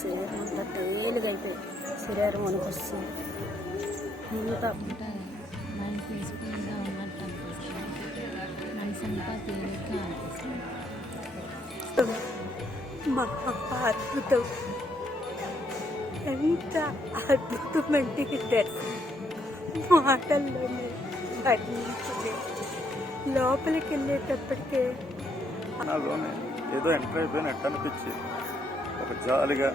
శరీరం అంతా తేలిగా అయిపోయి శరీరం వణుకొస్తుంది. ఇంకా మైండ్ పీస్ఫుల్గా ఉన్నట్టు అనిపిస్తుంది. మనసంతా తేలిగ్గా అనిపిస్తుంది. మహా అద్భుతం. ఎంత అద్భుతమంటే మాటల్లోనే వర్ణించలే. లోపలికి వెళ్ళేటప్పటికే నాలోనే ఏదో ఎంటర్ అయిపోయినట్టు అనిపించి ఒక జాలిగా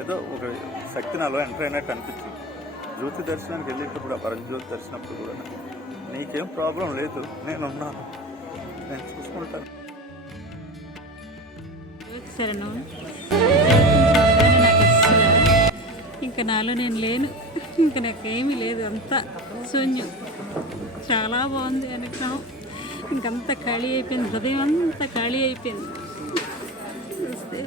ఏదో ఒక శక్తి నాలో ఎంటర్ అయినట్టు అనిపించింది. జ్యోతి దర్శనానికి వెళ్ళేటప్పుడు ఆ పరంజ్యోతి దర్శనప్పుడు కూడా నీకేం ప్రాబ్లం లేదు, నేనున్నాను, నేను చూసుకుంటాను. శరణం ఇంకా నాలో నేను లేను, ఇంకా నాకేమీ లేదు, అంతా శూన్యం. చాలా బాగుంది అనుగ్రహం. ఇంకంతా ఖాళీ అయిపోయింది, హృదయం అంతా ఖాళీ అయిపోయింది. చూస్తే